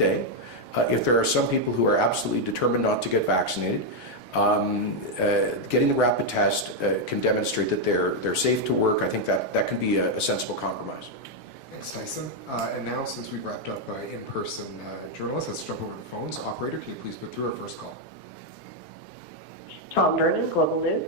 day, if there are some people who are absolutely determined not to get vaccinated, getting the rapid test can demonstrate that they're safe to work. I think that can be a sensible compromise. Thanks, Tyson. And now, since we've wrapped up in-person journalists, let's jump over to the phones. Operator, can you please put through our first call? Tom Vernon, Global News.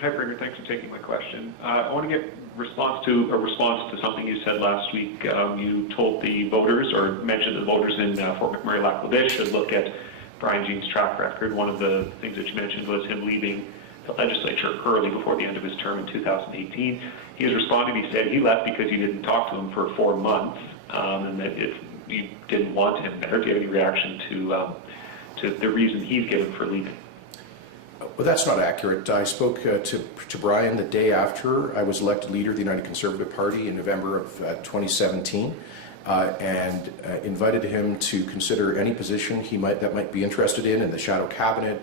Hi, Fraser. Thanks for taking my question. I want to get a response to something you said last week. You told the voters, or mentioned the voters in Fort McMurray-Lac-Laudish should look at Brian Jean's track record. One of the things that you mentioned was him leaving the legislature early before the end of his term in 2018. He has responded. He said he left because you didn't talk to him for 4 months, and that if you didn't want him there. Do you have any reaction to the reason he's given for leaving? Well, that's not accurate. I spoke to Brian the day after I was elected leader of the United Conservative Party in November of 2017, and invited him to consider any position that might be interested in the shadow cabinet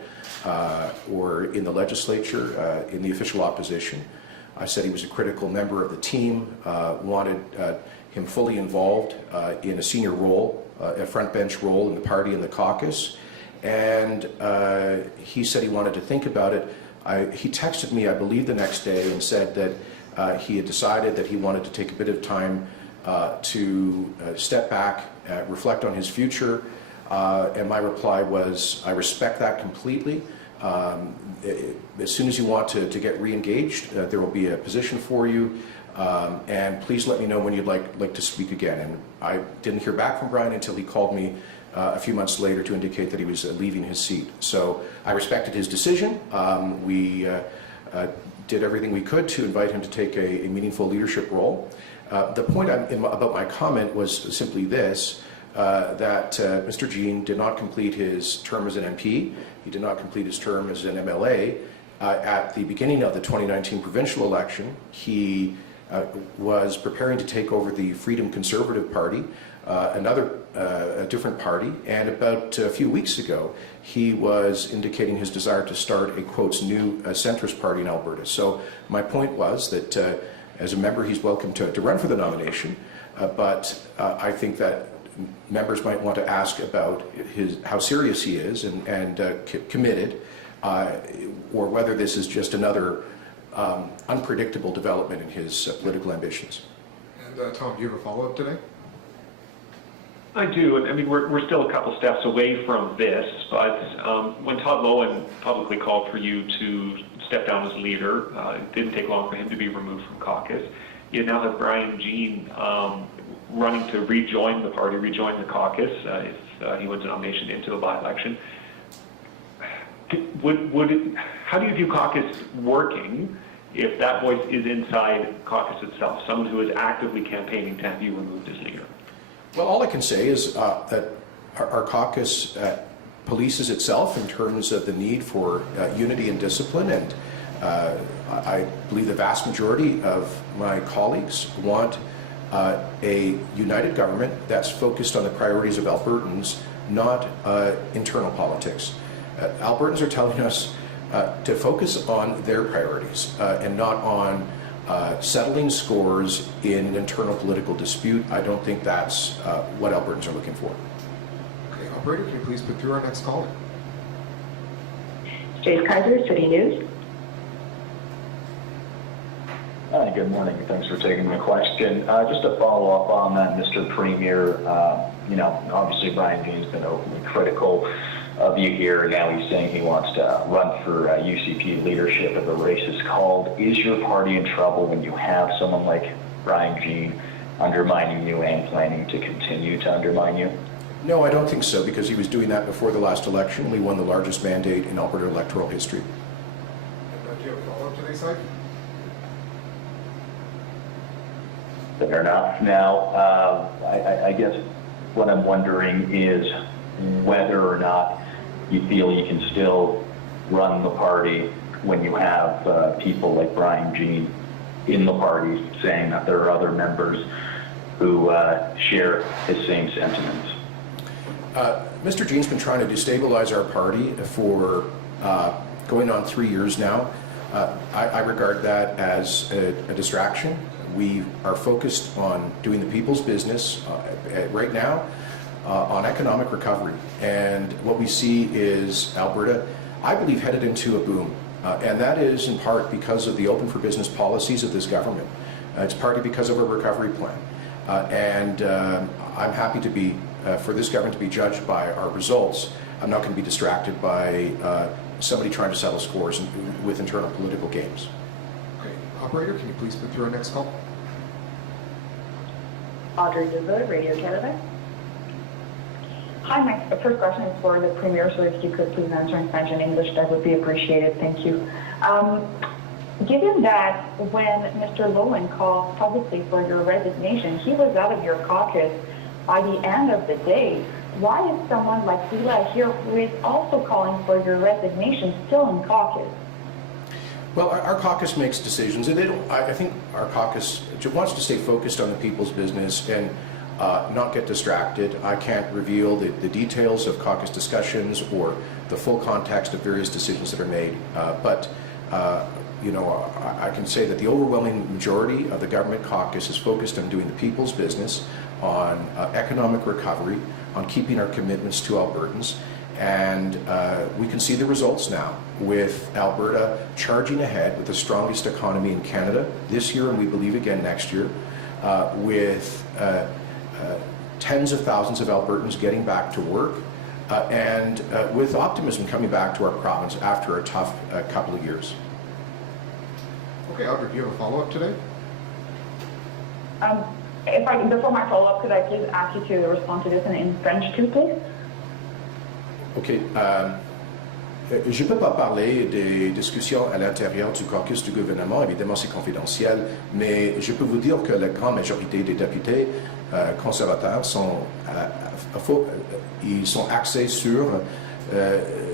or in the legislature, in the official opposition. I said he was a critical member of the team, wanted him fully involved in a senior role, a front bench role in the party and the caucus. And he said he wanted to think about it. He texted me, I believe, the next day and said that he had decided that he wanted to take a bit of time to step back, reflect on his future. And my reply was, I respect that completely. As soon as you want to get re-engaged, there will be a position for you. And please let me know when you'd like to speak again. And I didn't hear back from Brian until he called me a few months later to indicate that he was leaving his seat. So I respected his decision. We did everything we could to invite him to take a meaningful leadership role. The point about my comment was simply this, that Mr. Jean did not complete his term as an MP. He did not complete his term as an MLA. At the beginning of the 2019 provincial election, he was preparing to take over the Freedom Conservative Party, a different party, and about a few weeks ago he was indicating his desire to start a, quotes, new centrist party in Alberta. So my point was that as a member he's welcome to run for the nomination, but I think that members might want to ask about how serious he is and committed, or whether this is just another unpredictable development in his political ambitions. And Tom, do you have a follow-up today? I do. I mean, we're still a couple steps away from this, but when Todd Lowen publicly called for you to step down as leader, it didn't take long for him to be removed from caucus. You now have Brian Jean running to rejoin the party, rejoin the caucus if he wins a nomination into a by-election. How do you view caucus working if that voice is inside caucus itself, someone who is actively campaigning to have you removed as leader? Well, all I can say is that our caucus polices itself in terms of the need for unity and discipline, and I believe the vast majority of my colleagues want a united government that's focused on the priorities of Albertans, not internal politics. Albertans are telling us to focus on their priorities and not on settling scores in an internal political dispute. I don't think that's what Albertans are looking for. Okay, operator, can you please put through our next caller? Jace Kaiser, City News. Hi, good morning. Thanks for taking the question. Just to follow up on that, Mr. Premier, obviously Brian Jean's been openly critical of you here. Now he's saying he wants to run for UCP leadership if a race is called. Is your party in trouble when you have someone like Brian Jean undermining you and planning to continue to undermine you? No, I don't think so, because he was doing that before the last election. We won the largest mandate in Alberta electoral history. And do you have a follow-up today, Syed? Fair enough. Now, I guess what I'm wondering is whether or not you feel you can still run the party when you have people like Brian Jean in the party saying that there are other members who share his same sentiments. Mr. Jean's been trying to destabilize our party for going on 3 years now. I regard that as a distraction. We are focused on doing the people's business right now on economic recovery. And what we see is Alberta, I believe, headed into a boom. And that is in part because of the open for business policies of this government. It's partly because of a recovery plan. I'm happy to be, for this government to be judged by our results. I'm not going to be distracted by somebody trying to settle scores with internal political games. Okay, operator, can you please put through our next call? Audrey Duvaux, Radio Canada. Hi, my first question is for the Premier, so if you could please answer in French and English, that would be appreciated. Thank you. Given that when Mr. Lowen called publicly for your resignation, he was out of your caucus by the end of the day, why is someone like Leela here, who is also calling for your resignation, still in caucus? Well, our caucus makes decisions, and I think our caucus wants to stay focused on the people's business and not get distracted. I can't reveal the details of caucus discussions or the full context of various decisions that are made. But I can say that the overwhelming majority of the government caucus is focused on doing the people's business, on economic recovery, on keeping our commitments to Albertans. And we can see the results now with Alberta charging ahead with the strongest economy in Canada this year, and we believe again next year, with tens of thousands of Albertans getting back to work, and with optimism coming back to our province after a tough couple of years. Okay, Audrey, do you have a follow-up today? Before my follow-up, could I please ask you to respond to this in French too, please? OK. Je ne peux pas parler des discussions à l'intérieur du caucus du gouvernement, évidemment c'est confidentiel, mais je peux vous dire que la grande majorité des députés conservateurs ils sont axés sur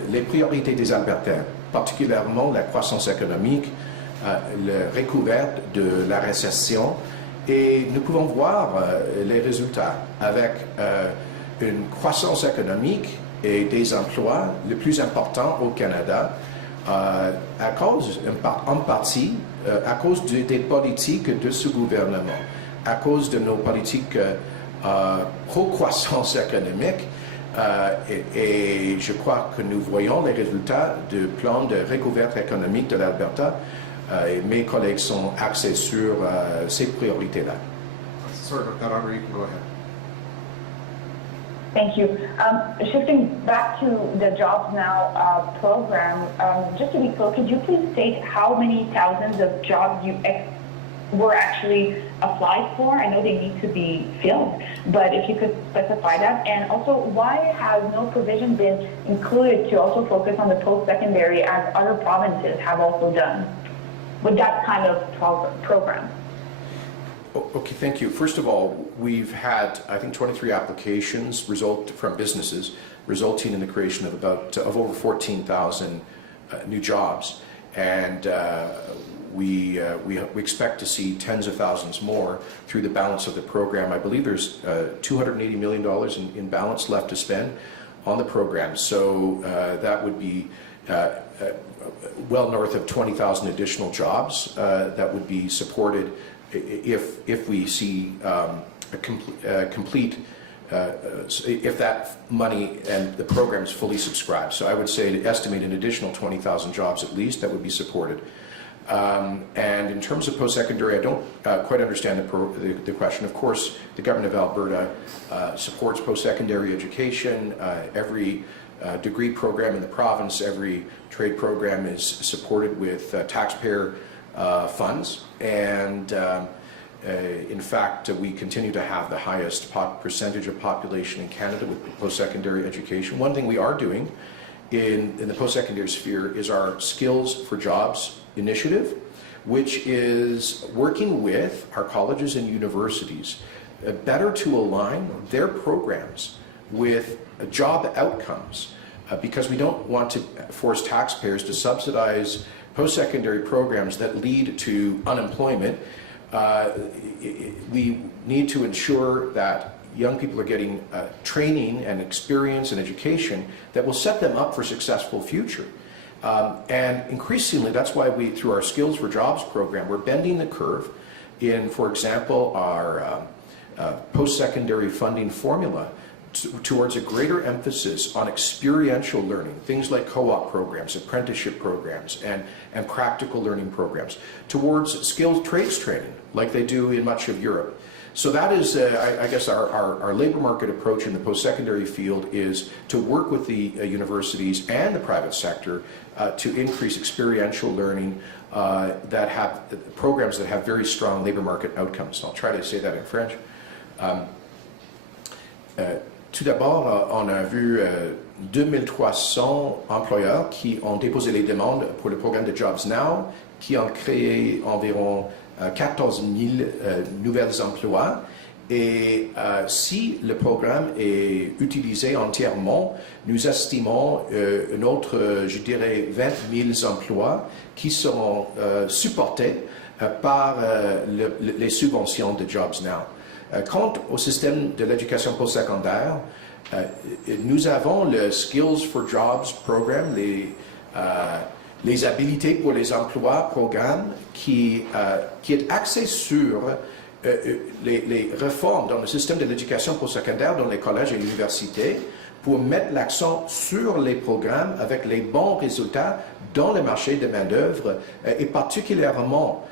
les priorités des Albertains, particulièrement la croissance économique, la recouverte de la récession, et nous pouvons voir les résultats avec une croissance économique et des emplois les plus importants au Canada, à cause, en partie, à cause des politiques de ce gouvernement, à cause de nos politiques pro-croissance économique, et je crois que nous voyons les résultats du plan de recouverte économique de l'Alberta, et mes collègues sont axés sur ces priorités-là. Sorry about that, Audrey, you can go ahead. Thank you. Shifting back to the Jobs Now program, just to be clear, could you please state how many thousands of jobs you were actually applied for? I know they need to be filled, but if you could specify that. And also, why has no provision been included to also focus on the post-secondary as other provinces have also done with that kind of program? Okay, thank you. First of all, we've had, I think, 23 applications from businesses, resulting in the creation of over 14,000 new jobs, and we expect to see tens of thousands more through the balance of the program. I believe there's $280 million in balance left to spend on the program, so that would be well north of 20,000 additional jobs that would be supported if we see a complete, if that money and the program is fully subscribed. So I would say to estimate an additional 20,000 jobs at least that would be supported. And in terms of post-secondary, I don't quite understand the question. Of course, the government of Alberta supports post-secondary education. Every degree program in the province, every trade program is supported with taxpayer funds, and in fact we continue to have the highest percentage of population in Canada with post-secondary education. One thing we are doing in the post-secondary sphere is our Skills for Jobs initiative, which is working with our colleges and universities better to align their programs with job outcomes, because we don't want to force taxpayers to subsidize post-secondary programs that lead to unemployment. We need to ensure that young people are getting training and experience and education that will set them up for a successful future. And increasingly, that's why through our Skills for Jobs program, we're bending the curve in, for example, our post-secondary funding formula towards a greater emphasis on experiential learning, things like co-op programs, apprenticeship programs, and practical learning programs, towards skilled trades training, like they do in much of Europe. So that is, I guess, our labor market approach in the post-secondary field is to work with the universities and the private sector to increase experiential learning that have programs that have very strong labor market outcomes. I'll try to say that in French. Tout d'abord, on a vu 2300 employeurs qui ont déposé les demandes pour le programme de Jobs Now, qui ont créé environ 14 000 nouvelles emplois. Et si le programme est utilisé entièrement, nous estimons un autre, je dirais, 20 000 emplois qui seront supportés par les subventions de Jobs Now. Quant au système de l'éducation postsecondaire, nous avons le Skills for Jobs programme, les habilités pour les emplois programme qui est axé sur les réformes dans le système de l'éducation postsecondaire dans les collèges et universités pour mettre l'accent sur les programmes avec les bons résultats dans le marché de main-d'œuvre et particulièrement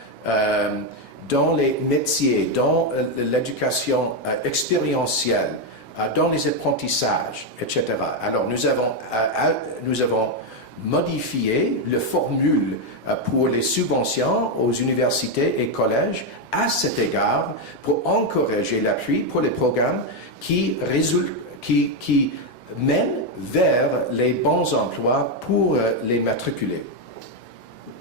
dans les métiers, dans l'éducation expérientielle, dans les apprentissages, etc. Alors, nous avons modifié la formule pour les subventions aux universités et collèges à cet égard pour encourager l'appui pour les programmes qui mènent vers les bons emplois pour les matriculer.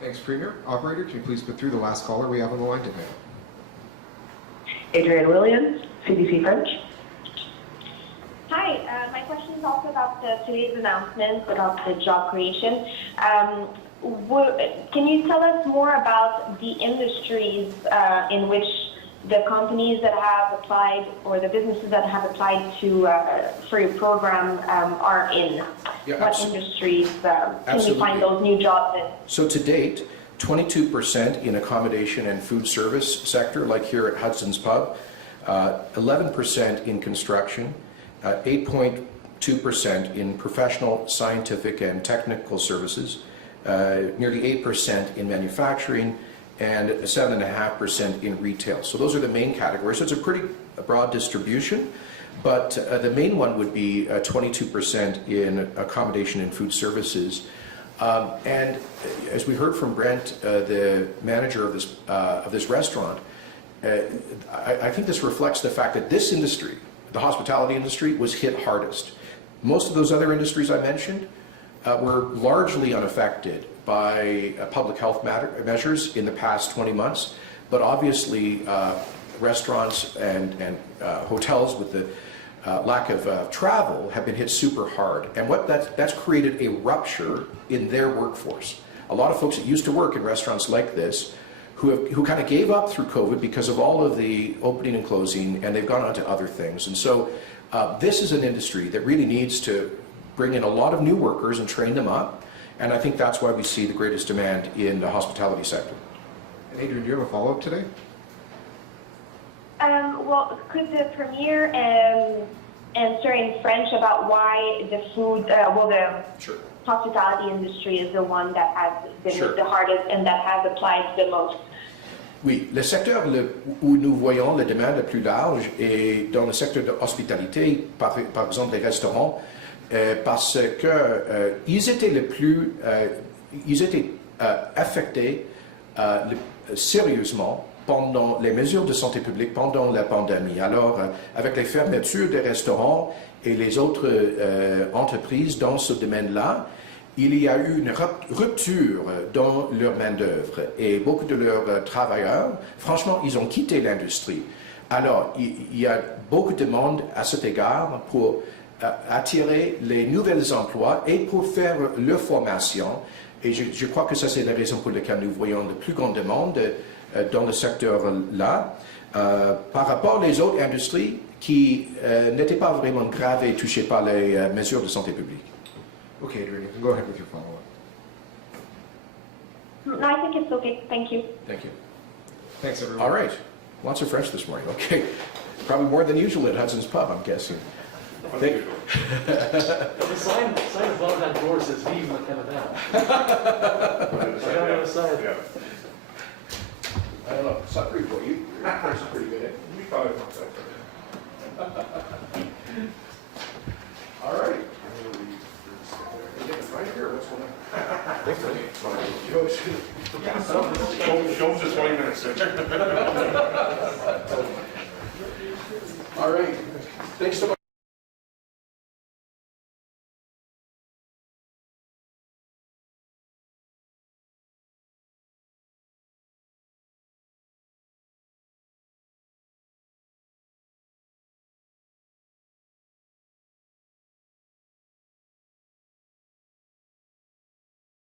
Thanks, Premier. Operator, can you please put through the last caller we have on the line today? Adrienne Williams, CBC French. Hi, my question is also about today's announcement about the job creation. Can you tell us more about the industries in which the companies that have applied or the businesses that have applied for your program are in? Yeah, what industries can you find those new jobs in? So to date, 22% in accommodation and food service sector, like here at Hudson's Pub, 11% in construction, 8.2% in professional, scientific, and technical services, nearly 8% in manufacturing, and 7.5% in retail. So those are the main categories. So it's a pretty broad distribution, but the main one would be 22% in accommodation and food services. And as we heard from Brent, the manager of this restaurant, I think this reflects the fact that this industry, the hospitality industry, was hit hardest. Most of those other industries I mentioned were largely unaffected by public health measures in the past 20 months, but obviously restaurants and hotels with the lack of travel have been hit super hard. And that's created a rupture in their workforce. A lot of folks that used to work in restaurants like this who kind of gave up through COVID because of all of the opening and closing, and they've gone on to other things. And so this is an industry that really needs to bring in a lot of new workers and train them up, and I think that's why we see the greatest demand in the hospitality sector. And Adrian, do you have a follow-up today? Well, could the Premier answer in French about why the food, Sure. hospitality industry is the one that has been Sure. hit the hardest and that has applied the most? Oui, le secteur où nous voyons la demande la plus large est dans le secteur de l'hospitalité, par exemple les restaurants, parce que ils étaient affectés sérieusement pendant les mesures de santé publique pendant la pandémie. Alors, avec les fermetures des restaurants et les autres entreprises dans ce domaine-là, il y a eu une rupture dans leur main-d'œuvre et beaucoup de leurs travailleurs, franchement, ils ont quitté l'industrie. Alors, il y a beaucoup de monde à cet égard pour attirer les nouveaux emplois et pour faire leur formation. Et je crois que ça, c'est la raison pour laquelle nous voyons de plus grande demande dans le secteur-là par rapport aux autres industries qui n'étaient pas vraiment graves et touchées par les mesures de santé publique. Okay, Adrian, you can go ahead with your follow-up. No, I think it's okay. Thank you. Thank you. Thanks, everyone. All right. Lots of French this morning, okay. Probably more than usual at Hudson's Pub, I'm guessing. Thank- The sign above that door says Vive le Canada. I got on the side. I don't know, Sudbury boy, your French is pretty good, eh? We thought it was All right. You getting a right here, what's going on? Show us 20 minutes. All right, thanks so much.